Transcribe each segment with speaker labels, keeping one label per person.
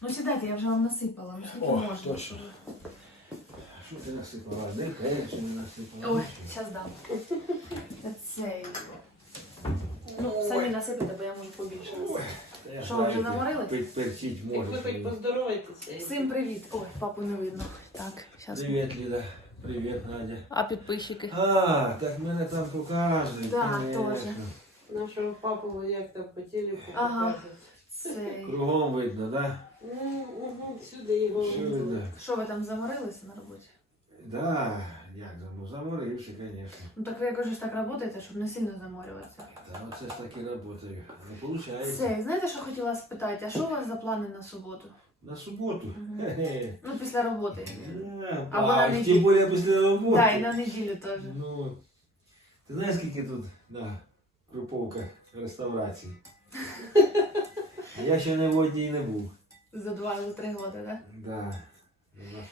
Speaker 1: Ну сідайте, я вже вам насипала. Ну скільки
Speaker 2: О,
Speaker 1: можна.
Speaker 2: точно. Що ти насипала? Де перець не насипала?
Speaker 1: Ой, зараз дам. Цей. Ну, самі насипите, бо я можу побільше.
Speaker 2: Та я
Speaker 1: Що,
Speaker 2: знаю,
Speaker 1: вже наморили?
Speaker 2: пер- Перчить
Speaker 3: Як ви хоч поздоровайтеся.
Speaker 1: Всім привіт. Ой, папу не видно. Так, зараз.
Speaker 2: Привіт, Ліда. Привіт, Надя.
Speaker 1: А підписчики?
Speaker 2: А, так мене там показують.
Speaker 1: Да,
Speaker 2: конечно.
Speaker 1: тоже.
Speaker 3: Нашого папу як там по телеку
Speaker 1: Ага.
Speaker 3: показують.
Speaker 1: Цей.
Speaker 2: Кругом видно, да?
Speaker 3: Ну, угу, Сюди його.
Speaker 2: Що видно?
Speaker 1: Що ви там заморилися на роботі?
Speaker 2: Да, як ну заморився, звісно.
Speaker 1: Ну так ви якось ж так працюєте, щоб не сильно заморюватися.
Speaker 2: Та оце ж так і працюю. Не виходить.
Speaker 1: Цей, знаєте, що хотіла спитати? А що у вас за плани на суботу?
Speaker 2: На суботу.
Speaker 1: Мгм.
Speaker 2: Хе-хе.
Speaker 1: Ну, після роботи.
Speaker 2: А,
Speaker 1: Або на неділю.
Speaker 2: тим більше після роботи.
Speaker 1: Так, і на неділю теж.
Speaker 2: Ну, ти знаєш, скільки тут на груповках реставрацій? Я ще не в одній не був.
Speaker 1: За два, за три роки, так?
Speaker 2: Да.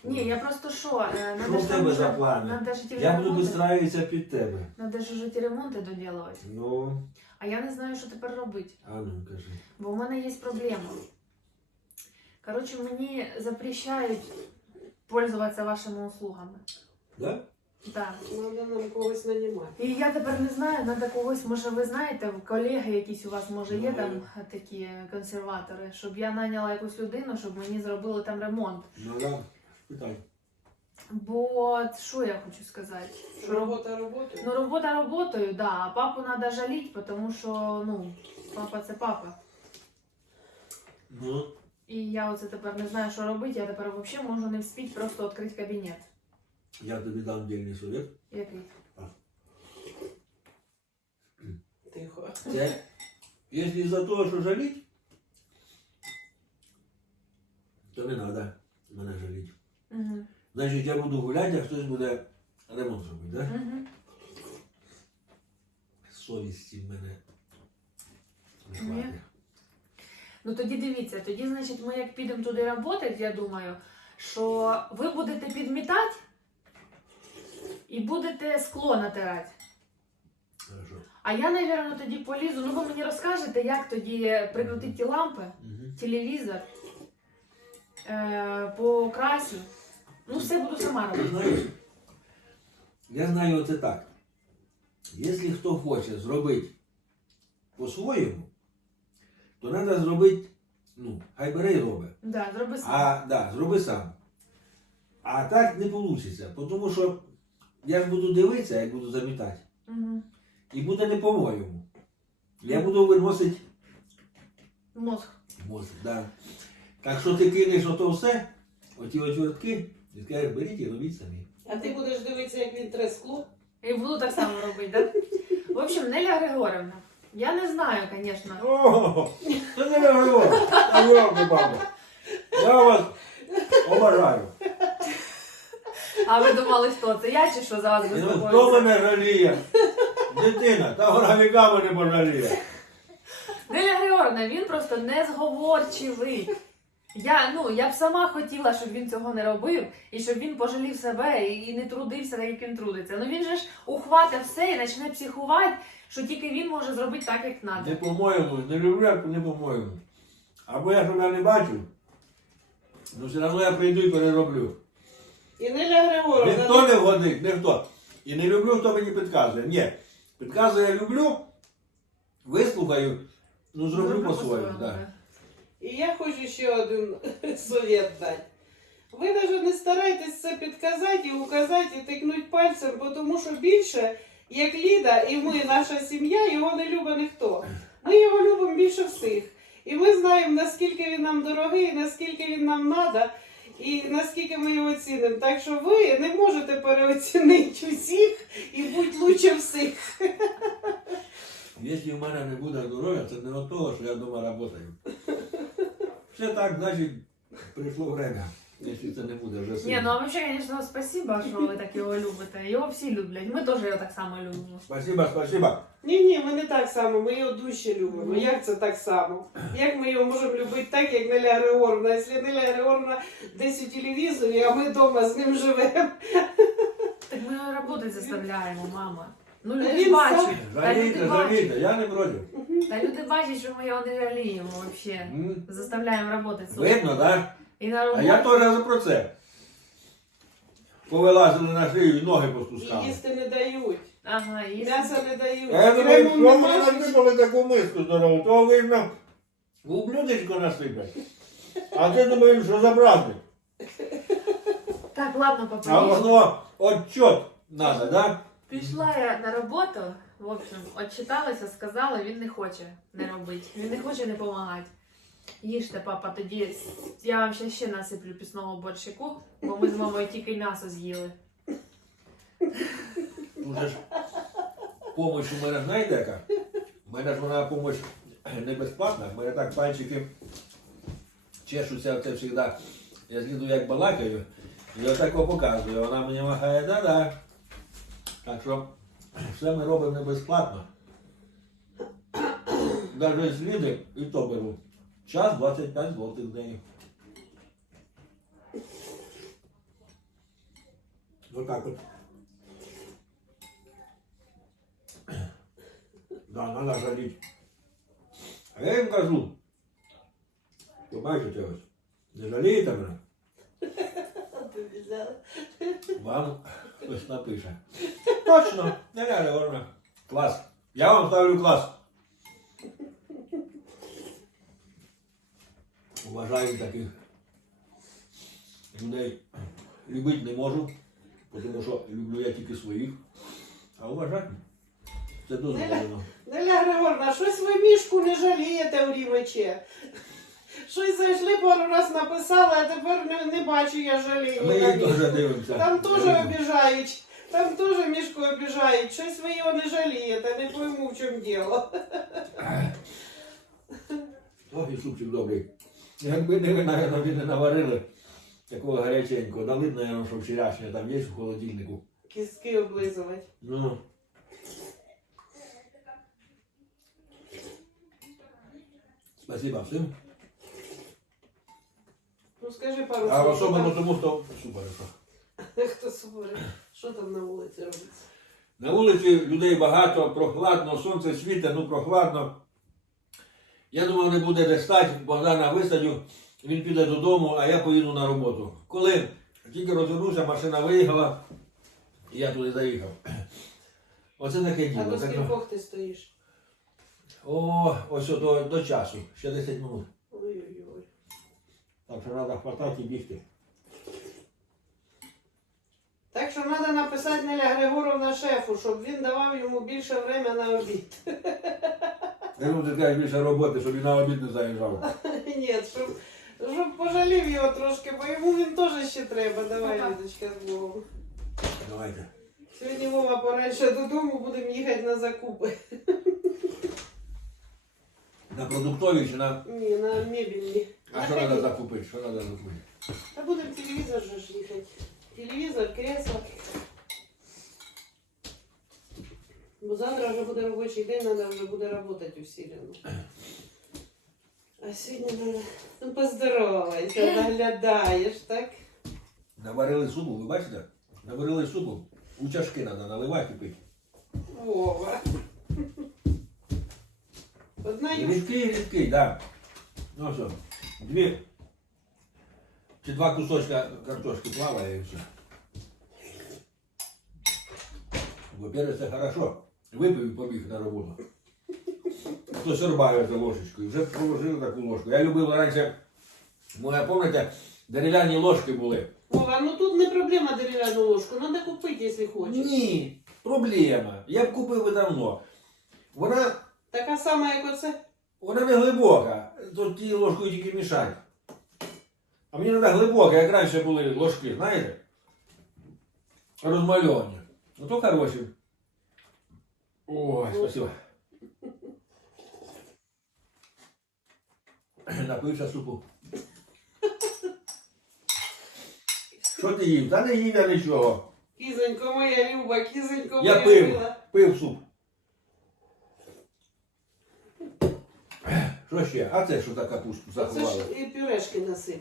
Speaker 1: Ні, я просто що, е,
Speaker 2: Що в тебе за плани?
Speaker 1: Надо ж ті
Speaker 2: Я буду
Speaker 1: ремонти.
Speaker 2: вистраюватися під тебе.
Speaker 1: Надо ж уже ті ремонти доділувати.
Speaker 2: Ну,
Speaker 1: А я не знаю, що тепер робити.
Speaker 2: а ну кажи.
Speaker 1: Бо в мене є проблема. Коротше, мені запрещають пользуватися вашими услугами.
Speaker 2: Да?
Speaker 1: Так.
Speaker 3: Треба нам когось нанімати.
Speaker 1: І я тепер не знаю, треба когось, може ви знаєте, колеги якісь у вас може є
Speaker 2: Ну,
Speaker 1: там такі консерватори, щоб я наняла якусь людину, щоб мені зробили там ремонт.
Speaker 2: Ну да. Питай.
Speaker 1: Бо що я хочу сказати? Що
Speaker 3: Робота роботою.
Speaker 1: Ну, робота роботою, да, а папу треба жаліти, тому що ну, папа це папа.
Speaker 2: Ну,
Speaker 1: І я оце тепер не знаю, що робити, я тепер взагалі можу не вспіть просто відкрити кабінет.
Speaker 2: Я тобі дам дільний совет.
Speaker 1: Який?
Speaker 3: Тихо.
Speaker 2: Це, якщо за те, що жаліть, то не треба мене жаліти.
Speaker 1: Угу.
Speaker 2: Значить, я буду гуляти, а хтось буде ремонт робити, да?
Speaker 1: Угу.
Speaker 2: Совісті в мене
Speaker 1: Ні. Ну тоді дивіться, тоді, значить, ми як підемо туди працювати, я думаю, що ви будете підмітати і будете скло натирати.
Speaker 2: Хорошо.
Speaker 1: А я, мабуть, тоді полізу. Ну ви мені розкажете, як тоді прикрутити ті лампи, телевізор, е, по красі. Ну, все буду сама робити.
Speaker 2: знаєш, я знаю оце так. Якщо хто хоче зробити по-своєму, то треба зробити, ну, хай бере і робить.
Speaker 1: Да, зроби сам.
Speaker 2: А, да, зроби сам. А так не вийде, тому що я ж буду дивитися, як буду замітати.
Speaker 1: Угу.
Speaker 2: І буде не по-моєму. Я буду виносити
Speaker 1: Мозг.
Speaker 2: мозок. Да. Так що ти кинеш ото все, оті очвертки, і скажеш, беріть і робіть самі.
Speaker 3: А ти будеш дивитися, як він тре скло?
Speaker 1: І буду так само робити, так? Да? В общем, Неля Григорівна, я не знаю, звісно.
Speaker 2: О, це не говорю. Баба. Я вас обожаю.
Speaker 1: А ви думали, хто це? Я чи що за вас
Speaker 2: Хто
Speaker 1: безпокоюся?
Speaker 2: мене жаліє? Дитина, та вона віками не пожаліє.
Speaker 1: Неля Григорівна, він просто незговорчивий. Я, ну, я б сама хотіла, щоб він цього не робив, і щоб він пожалів себе і, і не трудився, так як він трудиться. Ну він же ж ухватить все і почне психувати, що тільки він може зробити так, як треба.
Speaker 2: Не по-моєму, не люблю, як не по-моєму. Або я себе не бачу, ну все одно я прийду і перероблю.
Speaker 3: І Неля Григоровна.
Speaker 2: Ніхто не вгодить, ніхто. І не люблю, хто мені підказує. Ні. Підказує я люблю, вислухаю, ну зроблю по-своєму. Да.
Speaker 3: І я хочу ще один совет дати. Ви навіть не старайтесь це підказати і указати, і тикнуть пальцем, бо тому що більше, як Ліда і ми, наша сім'я, його не любить ніхто. Ми його любимо більше всіх. І ми знаємо, наскільки він нам дорогий, наскільки він нам треба, і наскільки ми його цінимо. Так що ви не можете переоцінити усіх і бути лучше всіх.
Speaker 2: Якщо в мене не буде здоров'я, це не від того, що я вдома працюю. Все так, значить, прийшло время. Якщо це не буде вже
Speaker 1: Ні,
Speaker 2: сильно.
Speaker 1: ну а взагалі, звісно, спасибо, що ви так його любите. Його всі люблять. Ми теж його так само любимо.
Speaker 2: Спасибо, спасибо.
Speaker 3: Ні, ні, ми не так само, ми його дужче любимо. Як це так само? Як ми його можемо любити так, як Неля Григоровна? Якщо Неля Григоровна десь у телевізорі, а ми вдома з ним живемо.
Speaker 1: Так ми його працювати заставляємо, мама. Ну
Speaker 3: Та
Speaker 1: люди
Speaker 3: він
Speaker 1: бачать. Та люди
Speaker 2: Жалійте,
Speaker 1: бачать.
Speaker 2: жалійте, я не проти.
Speaker 1: Та люди бачать, що ми його не жаліємо взагалі.
Speaker 2: М,
Speaker 1: Заставляємо працювати.
Speaker 2: Видно, так?
Speaker 1: І на
Speaker 2: А
Speaker 1: роботі.
Speaker 2: я теж про це. Повилазили на шию і ноги
Speaker 3: І
Speaker 2: поспускали.
Speaker 3: їсти не дають.
Speaker 1: Ага, і
Speaker 3: М'яса не дають.
Speaker 2: А я думаю, що ми
Speaker 3: нема.
Speaker 2: насипали таку миску здорову, того видно, у блюдечко насипать. А ти думаєш, що забрати.
Speaker 1: Так, ладно,
Speaker 2: А
Speaker 1: папа.
Speaker 2: воно отчет надо, да?
Speaker 1: Пішла я на роботу, в общем, отчиталася, сказала, він не хоче не робити. Він не хоче не допомагати. Їжте, папа, тоді я вам ще, ще насиплю пісного борщику, бо ми з мамою тільки м'ясо з'їли.
Speaker 2: Уже ж помощь у мене знаєте яка? У мене ж вона помощь не безплатна, в мене так пальчики чешуться це завжди. Я сліду як балакаю, і отак показую. Вона мені махає, да-да. Так що все ми робимо не безплатно. Навіть сліди і то беру. Час 25 злотих в день. Отак от. Да, надо жаліть. А я їм кажу. Ви бачите ось. Не жалієте мене?
Speaker 3: Тобі взяли.
Speaker 2: Вам хтось напише. Точно, Неля Григорівна. Клас. Я вам ставлю клас. Уважаю таких людей. Любити не можу, тому що люблю я тільки своїх. А уважати це дозволено.
Speaker 3: Неля Григорівна, щось ви мішку не жалієте у рівече. Щось зайшли пару раз написали, а тепер не, не бачу я жаління.
Speaker 2: Ми її теж дивимося.
Speaker 3: Там теж обіжають. Там теж мішку обіжають. Щось ви його не жалієте, не пойму в чому діло.
Speaker 2: Ох, і супчик добрий. Якби не ви, навіть, не наварили такого гаряченького, дали б, наверное, що вчорашнє там є в холодильнику.
Speaker 3: Кістки облизувати.
Speaker 2: Ну. Спасибо всім.
Speaker 3: Ну скажи пару
Speaker 2: А
Speaker 3: слів.
Speaker 2: особливо тому, хто супер.
Speaker 3: Хто суворий? Що там на вулиці робиться?
Speaker 2: На вулиці людей багато, прохладно, сонце світе, ну прохладно. Я думав, не буде де стати, Богдана висадю, він піде додому, а я поїду на роботу. Коли тільки розвернувся, машина виїхала, і я туди заїхав. Оце таке
Speaker 3: А
Speaker 2: діло.
Speaker 3: до
Speaker 2: Так,
Speaker 3: скількох ти стоїш?
Speaker 2: о, ось до, до часу, ще 10 минут.
Speaker 3: Ой-ой-ой.
Speaker 2: Так що треба хватати і бігти.
Speaker 3: Так що треба написати Неля Григоровна шефу, щоб він давав йому більше время на обід.
Speaker 2: Я думаю, ти кажеш більше роботи, щоб і на обід не заїжджав.
Speaker 3: Ні, щоб, щоб пожалів його трошки, бо йому він теж ще треба. Давай,
Speaker 1: Ага.
Speaker 3: Людочка, з Богом.
Speaker 2: Давайте.
Speaker 3: Сьогодні Вова пораньше додому, будемо їхати на закупи.
Speaker 2: На продуктові чи на.
Speaker 3: Ні, на мебельні.
Speaker 2: А що треба закупити? Що треба закупити?
Speaker 3: Та будемо телевізор же ж їхати. Телевізор, кресло. Бо завтра вже буде робочий день, треба вже буде працювати усилено. А сьогодні треба... Ну, поздоровайся, наглядаєш, так?
Speaker 2: Наварили супу, ви бачите? Наварили супу. У чашки треба наливати і пити.
Speaker 3: Вова. Юшка.
Speaker 2: Рідкий, рідкий, так. Ну що, дві чи два кусочка картошки плаває і все. Во-первых, це хорошо. Випив і побіг на роботу. Хтось рубає за ложечкою. Вже положили таку ложку. Я любив раніше, моя, пам'ятаєте, дерев'яні ложки були.
Speaker 3: Вова, ну тут не проблема дерев'яну ложку, треба купити, якщо хочеш.
Speaker 2: Ні, проблема. Я б купив би давно. Вона,
Speaker 3: Така сама, як оце.
Speaker 2: вона не глибока, то ті ложкою тільки мішать. А мені треба глибока, як раніше були ложки, знаєте? Розмальовані. Ну то хороші. Ой, спасибо. Напився супу. Що ти їв? Та не я нічого.
Speaker 3: Кізонько моя люба, кізонько
Speaker 2: Я пив. Пив суп. Що ще? А це що за капусту
Speaker 3: Оце ж і пюрешки насип.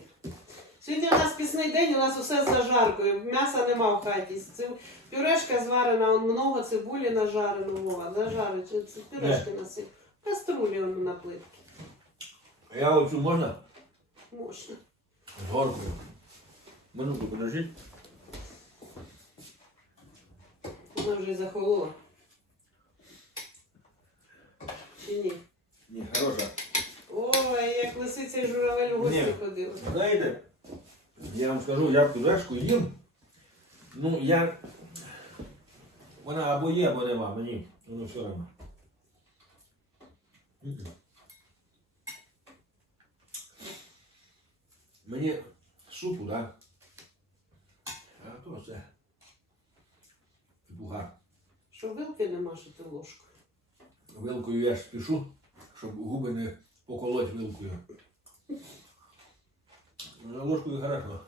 Speaker 3: Сьогодні у нас пісний день, у нас усе з зажаркою. М'яса нема в хаті. Це пюрешка зварена, он много цибулі нажарено, Вова. Зажарить. Це пюрешки насип. Каструлі он на плитки.
Speaker 2: Я оцю можна
Speaker 3: Можна.
Speaker 2: з горкою. Минутку подождіть.
Speaker 3: Вона вже захолола. Чи ні?
Speaker 2: Ні, хороша.
Speaker 3: Ой, як лисиця і журавель у гості
Speaker 2: Ні.
Speaker 3: ходили.
Speaker 2: Знаєте, я вам скажу, я пюрешку їм. Ну, я. Вона або є, або нема. Мені воно все одно. Мені супу, да? А то це. Бугар.
Speaker 3: Що вилки нема, що ти ложку.
Speaker 2: Вилкою я ж спішу, щоб губи не поколоть вилкою. За ложкою хорошо.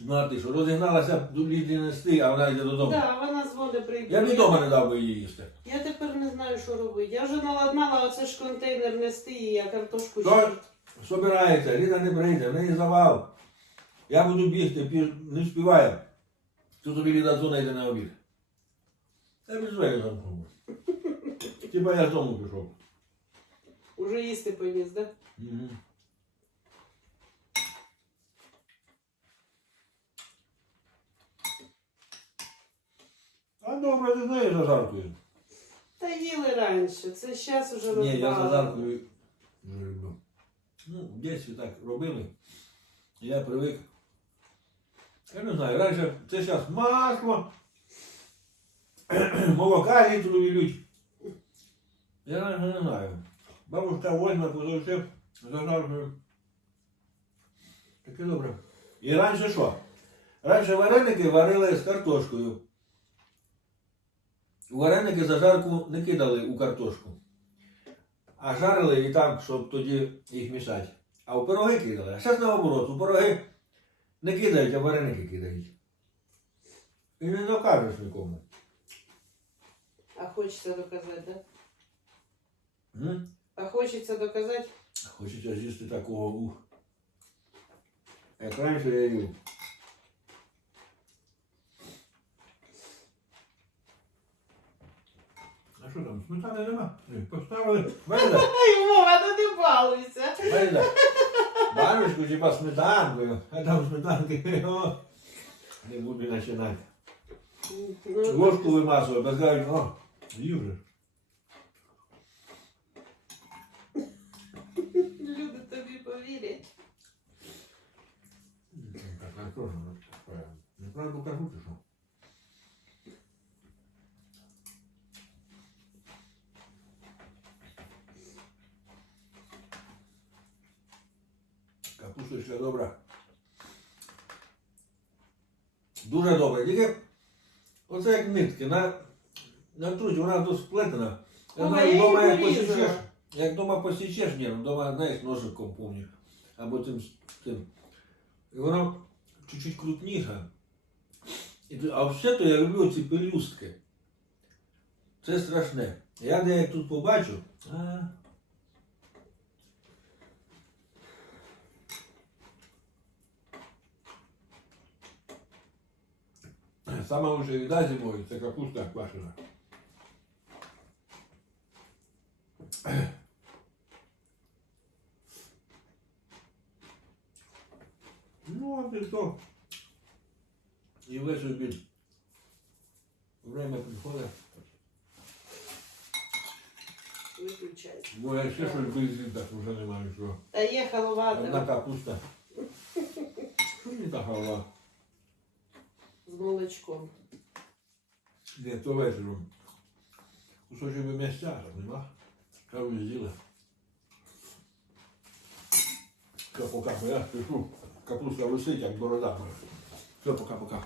Speaker 2: Ну а ти що, розігналася Ліді нести, а вона йде додому.
Speaker 3: Так, да, вона з води прийде.
Speaker 2: Я б і вдома не дав би її їсти.
Speaker 3: Я тепер не знаю, що робити. Я вже наладнала оце ж контейнер нести і я картошку
Speaker 2: Що?
Speaker 3: ще.
Speaker 2: Собирається, Ліда не прийде, в неї завал. Я буду бігти, пі- не вспіваю. Тут тобі Ліда зона йде на обід. Я без двері замкнув. Типа я з дому пішов.
Speaker 3: Уже їсти поніс, да?
Speaker 2: Мгм. А добре, ти знаєш зажаркою.
Speaker 3: Та їли раніше. Це зараз уже
Speaker 2: Ні, я
Speaker 3: роздали.
Speaker 2: зажаркою не люблю. Ну, в дитинстві так робили. Я привик. Я не знаю, раніше це зараз масло, молока літру вілють. Я раніше не знаю. Бабушка возьме, позовше, зажаркою. Таке добре. І раніше що? Раніше вареники варили з картошкою. Вареники зажарку не кидали у картошку. А жарили і так, щоб тоді їх мішати. А у пироги кидали. А зараз наоборот, у пироги не кидають, а вареники кидають. І не докажеш нікому.
Speaker 3: А хочеться доказати, да?
Speaker 2: М?
Speaker 3: А хочеться доказати.
Speaker 2: Хочеться з'їсти такого ух. Як раніше я їв. А що там, сметани нема? Ні, Поставили. Бачите?
Speaker 3: Ай, Вова, ну не балуйся.
Speaker 2: Бачите? Баночку типа сметанкою, а там сметанки. О, не буду починати.
Speaker 3: Ну,
Speaker 2: Ложку вимазую, без кажуть, о, їв же. Так, а що ж воно таке? Неправду кажу, чи що? Капусточка добра. Дуже добре. Тільки оце як нитки. На, на труді вона тут сплетена. Я
Speaker 3: Ой,
Speaker 2: знаю,
Speaker 3: я її
Speaker 2: як
Speaker 3: порізала.
Speaker 2: посічеш, як вдома посічеш, ні, вдома, знаєш, ножиком помню. Або тим, тим. І воно чуть-чуть то- а взагалі-то я люблю ці пелюстки. Це страшне. Я де як тут побачу. А... Саме лучша їда зимою це капуста квашена. А ти що? І весь обід. Время приходить.
Speaker 3: Виключай.
Speaker 2: Бо я ще щось визів, так вже немає нічого.
Speaker 3: Та є халва
Speaker 2: Одна капуста. Що мені та халва?
Speaker 3: з молочком.
Speaker 2: Ні, то вечором. Кусочок м'ясця, нема? Каву з'їли. Все, пока, я спішу. Капуста висить, як борода. Все, пока-пока.